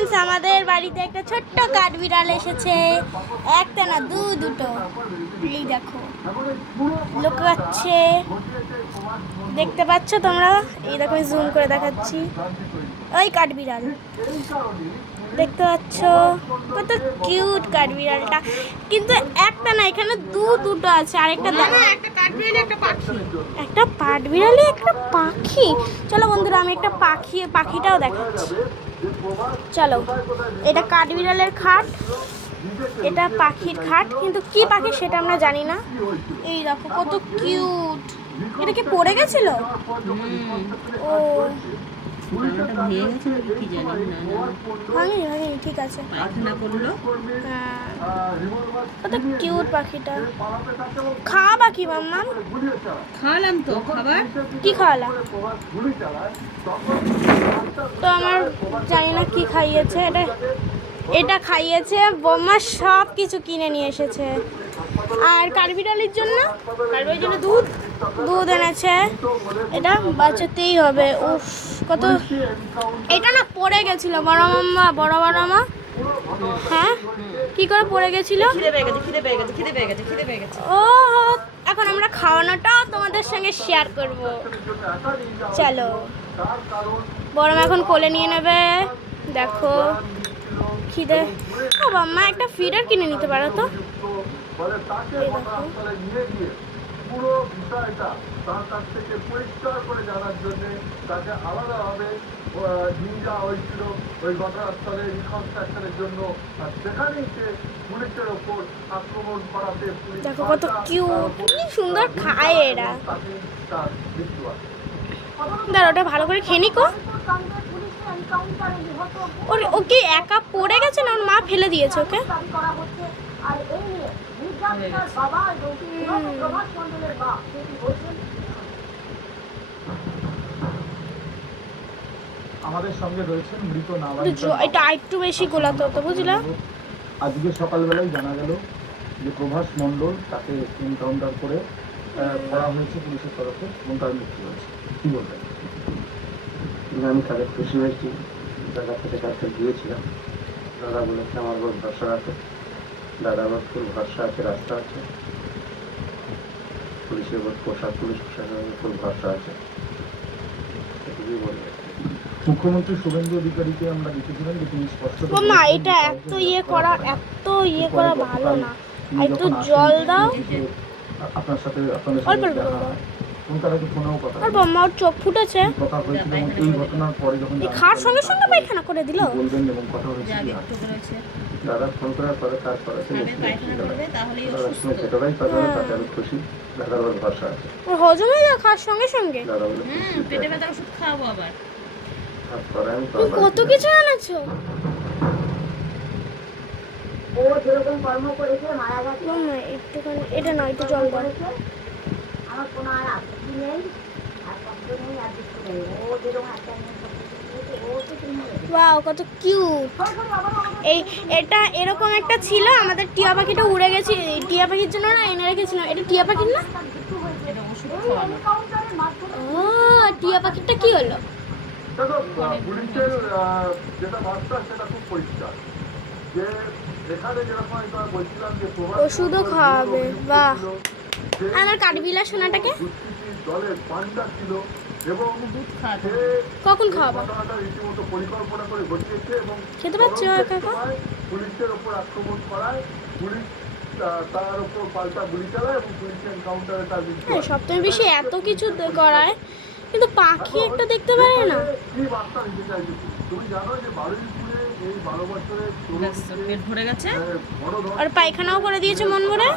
Friends, আমাদের বাড়িতে একটা ছোট্ট কাঠবিড়াল এসেছে। একটা না, দুটো। এই দেখো, লুকাচ্ছে। দেখতে পাচ্ছ তোমরা? এই দেখো, জুম করে দেখাচ্ছি। ওই কাঠবিড়াল দেখতে পাচ্ছ? কত কিউট কাঠবিড়ালটা। কিন্তু একটা না, এখানে দুটো আছে। আরেকটা দেখো, একটা কাঠবিড়ালি একটা পাখি। একটা কাঠবিড়ালি একটা পাখি। চলো বন্ধুরা, আমি একটা পাখিটাও দেখাচ্ছি। চলো, এটা কাঠবিড়ালের খাট, এটা পাখির খাট, কিন্তু কি পাখি সেটা আমরা জানি না। এই দেখো কত কিউট। এটা কি পড়ে গেছিল? ও ভেঙে গেছে নাকি কি জানি না। ভাঙি ঠিক আছে। পায়খানা করলো। হ্যাঁ, কত কিউট পাখিটা। খাওয়া কি মাম্মা? খাওয়ালাম তো খাবার। কি খাওয়ালা? তো আমার জানি না কি খাইয়েছে। এটা খাইয়েছে বম্মা, সব কিছু কিনে নিয়ে এসেছে। আর কাঠবিড়ালির জন্য দুধ এনেছে। এটা বাঁচাতেই হবে। উফ, কত। এটা না পড়ে গেছিল বড় মাম্মা। হ্যাঁ, কি করে পড়ে গেছিল? খিদে পেয়ে গেছে। ও, এখন আমরা খাওয়ানোটাও তোমাদের সঙ্গে শেয়ার করব। চলো, বড় মা এখন কোলে নিয়ে নেবে। দেখো খিদে। ও বাম্মা, একটা ফিডার কিনে নিতে পারো তো। এই দেখো, পুরো বিষয়টা তার কাছ থেকে পরিষ্কার করে জানার জন্য তাকে আলাদাভাবে নিয়ে যাওয়া হয়েছিল ওই ঘটনাস্থলে রিকনস্ট্রাকশনের জন্য। আর সেখানেই সে পুলিশের ওপর আক্রমণ করাতে দেখো কত কিউট, কি সুন্দর খায় এরা। তার মৃত্যু হয়। দাঁড়া, ওটা ভালো করে খেয়ে নিকো। ও কি একা পড়ে গেছে না ওর মা ফেলে দিয়েছে ওকে? আমাদের সঙ্গে রয়েছেন মৃত নাবালিকা। এটা একটু বেশি গোলাতে হতো, বুঝলা? আজকে সকালবেলায় জানা গেল যে প্রভাস মণ্ডল তাকে এনকাউন্টার করে করা হয়েছে পুলিশের তরফে এবং তার মৃত্যু হয়েছে। কি বলবেন? আমি তাদের খুশি হয়েছি। দাদার সাথে কাছে গিয়েছিলাম, দাদা বলেছে আমার উপর ভরসা আছে, দাদা আমার ফুল ভরসা আছে, রাস্তা আছে, পুলিশের উপর পুলিশ প্রশাসনের ফুল ভরসা আছে। এটুকুই বলবে। মুখ্যমন্ত্রী শুভেন্দু অধিকারীকে আমরা দেখেছিলাম যে তিনি স্পষ্ট মা, এটা এত করা ভালো না। একটু জল দাও। আপনার সাথে আপনাদের সাথে দেখা হয় এবং তারা কি ফোনেও কথা আর বাম্মা, ওর চোখ ফুটেছে। কথা হয়েছিল এবং এই ঘটনার পরে যখন এই খাওয়ার সঙ্গে সঙ্গে পায়খানা করে দিল। বলবেন এবং কথা হয়েছে কি হয়? দাদা ফোন করার পরে তার পরে সেটাই পাবে, তাতে আমি খুশি। দাদার উপর ভরসা আছে। ওর হজম হয়ে যায় খাওয়ার সঙ্গে সঙ্গে। দাদা বলে পেটে ব্যথা ওষুধ খাওয়াবো আবার। তারপরে আমি তুমি কত কিছু এনেছো। ও যেরকম কর্ম করেছে মারা গেছে, মাম্মা, একটুখানি এটা না, একটু জল দাও। আমার কোনো আর আপত্তি নেই, আর কষ্ট নেই, আর দুঃখ নেই। ও যেরকম একটা ও তো তুমি ওয়াও, কত কিউট। এটা এরকম একটা ছিল, আমাদের টিয়া পাখিটা উড়ে গেছে। টিয়া পাখির জন্য না এনে রেখেছিলাম। এটা টিয়া পাখির না? এটা ওষুধ খাওয়ানো। ও, টিয়া পাখিটা কি হলো? দেখো, পুলিশের যেটা বার্তা সেটা খুব পরিষ্কার যে এখানে যেরকম আমি তোমায় বলছিলাম যে ওষুধও খাওয়াবে। বাহ, আমার কাঠবিড়াল সোনাটাকে দুষ্কৃতির দলের পান্ডা ছিল এবং দুধ খাওয়াতে সে কখন খাওয়াবো? ঘটনাটা রীতিমতো পরিকল্পনা করে ঘটিয়েছে এবং খেতে পাচ্ছি ও একা একা? পুলিশের ওপর আক্রমণ করায় পুলিশ তার ওপর পাল্টা গুলি চালায় এবং পুলিশ এনকাউন্টারে তার মৃত্যু হ্যাঁ, হয়। সপ্তমী বেশি এত কিছু করায়, কিন্তু পাখি একটা দেখতে পারে না। কি বার্তা নিতে চাইছো তুমি? জানো যে বারুইপুরে এই 12 বছরের পেট ভরে গেছে। বড় আর পায়খানাও করে দিয়েছে মন ভরে।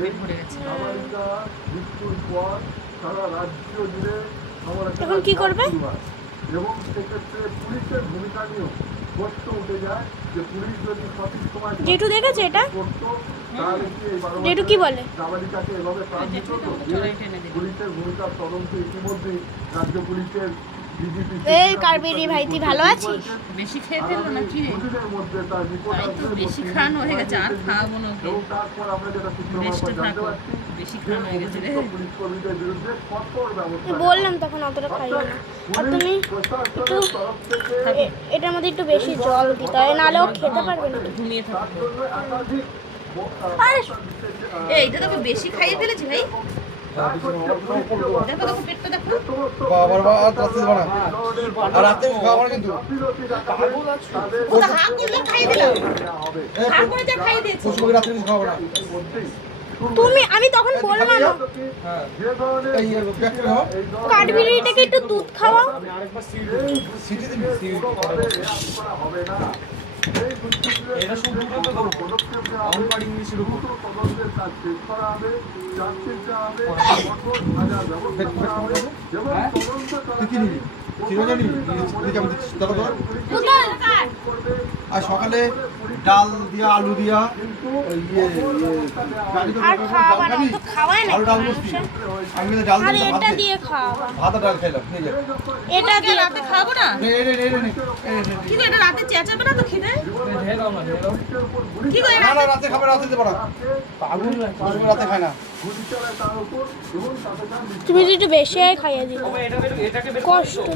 পেট ভরে গেছে। নাবালিকা মৃত্যুর পর সারা রাজ্য জুড়ে এখন কি করবে? এবং সেক্ষেত্রে পুলিশের ভূমিকা নিয়েও প্রশ্ন উঠে যায় যে পুলিশ যদি সঠিক সময় জেঠু দেখেছে এটা? করতো তাহলে কি এই 12 জেঠু কি বলে? নাবালিকাকে এভাবে প্রাণ দিত? পুলিশের ভূমিকার তদন্ত ইতিমধ্যেই রাজ্য পুলিশের এই কারবেরি ভাই তুই ভালো আছিস? বেশি খেয়ে ফেললো না কি রে? দুদিনের মধ্যে তার রিপোর্ট তাই তো আসবে, বেশি খাওয়ানো হয়ে গেছে, আর খাওয়াবো না ওকে। এবং তারপর আমরা যেটা সূত্র রেস্টে মারফত জানতে থাকো, পারছি, বেশি খাওয়ানো হয়ে গেছে রে। পুলিশ কর্মীদের বিরুদ্ধে কঠোর ব্যবস্থা তুই নেওয়া বললাম তখন অতটা খাইও না। আর তুমি একটু এটার মধ্যে একটু বেশি জল দিতে হয়, নাহলে ও খেতে পারবে না। ঘুমিয়ে থাকো। তার জন্য একাধিক আরে এই এটা তোকে বেশি খাইয়ে ফেলেছি ভাই। দেখো দেখো পেটটা দেখো। বাবার বা আর রাতে দেবো না আর রাতে খাওয়া না কিন্তু ও তো হা করলে খাইয়ে দিলাম। হা করে যা খাইয়ে দিয়েছি। পশুপাখি রাতে কিছু খাওয়া না আমি তখন বললাম না হ্যাঁ এই ব্যাগ করে খাওয়া কাঠবিড়িটাকে একটু দুধ খাওয়া। সিটি দিবি হবে না এটা শুধু তো দেবো অঙ্কন ইংলিশের উপর তদন্তের কাজ শেষ করা হবে, চার্জশিট দেওয়া হবে, কঠোর সাজার ব্যবস্থা করা হবে এবং তদন্ত তুই কি নিবি চিরঞ্জন নিবি দিকে আমি দিচ্ছি দাদা দাদা আর সকালে ডাল দিয়া আলু দিয়া ওই আর খাওয়া না, তো খাওয়াই না আলু ডাল বসতি আমি কিন্তু ডাল আর দিয়ে এটা দিয়ে খাওয়া, ভাত আর ডাল খাইলাম এই যে এটা দিয়ে রাতে খাবো না। এই কি গো এটা রাতে চেঁচাবে না তো খিদে? কি গো না না রাতে খাবে রাতে দেবো না পাগল রাতে খায় না গুলি চালায় তার উপর এবং তাতে তার তুমি যদি একটু বেশি খাইয়ে দিলে কষ্ট।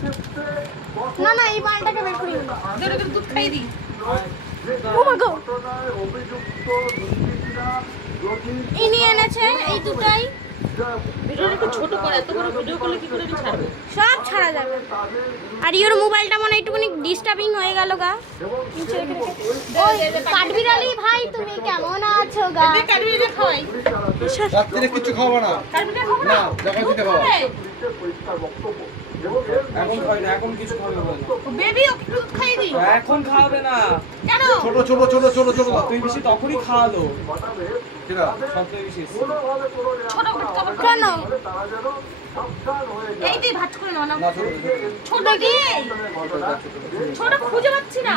না না এই বালটাকে বের করি না। ওদের দুধ খাইয়ে দিই। ও মা গো, ঘটনায় অভিযুক্ত দুষ্কৃতীরা যদি ইনি এনেছে এই দুটাই, ভিডিওটা একটু ছোট করে, এত বড় ভিডিও করলে কি করে আমি ছাড়বো? সব ছাড়া যাবে। আর ইওর মোবাইলটা মনে হয় একটুখানি ডিস্টার্বিং হয়ে গেল গা। ওই কাঠবিড়ালি ভাই তুমি কেমন আছো গা? এই কাঠবিড়িটা খাওয়াই। রাত্রে কিছু খাওয়া না কাঠবিড়িটা খাবো না। না যখন দিতে খাওয়া পুলিশের পরিষ্কার বক্তব্য এবং এর এখন খাই না, এখন কিছু খাবে না। বেবি ওকে একটু দুধ খাইয়ে দিই। এখন খাওয়াবে না, কেন? ছোট ছোট ছোট ছোট ছোট তুই বেশি তখনই খাওয়ালো ঘটাবে কিরা সবথেকে বেশি। কোনোভাবে কোনো ছোট করে খাবার কেন? তাহলে তারা যেন সাবধান হয়ে যায় এই তুই ভাত করে নাও না। না ছোট ছোট কি? ঘটনা ছোট খুঁজে পাচ্ছি না।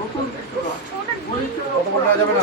নতুন কিছু নয়। ছোট কত বড় নেওয়া যাবে না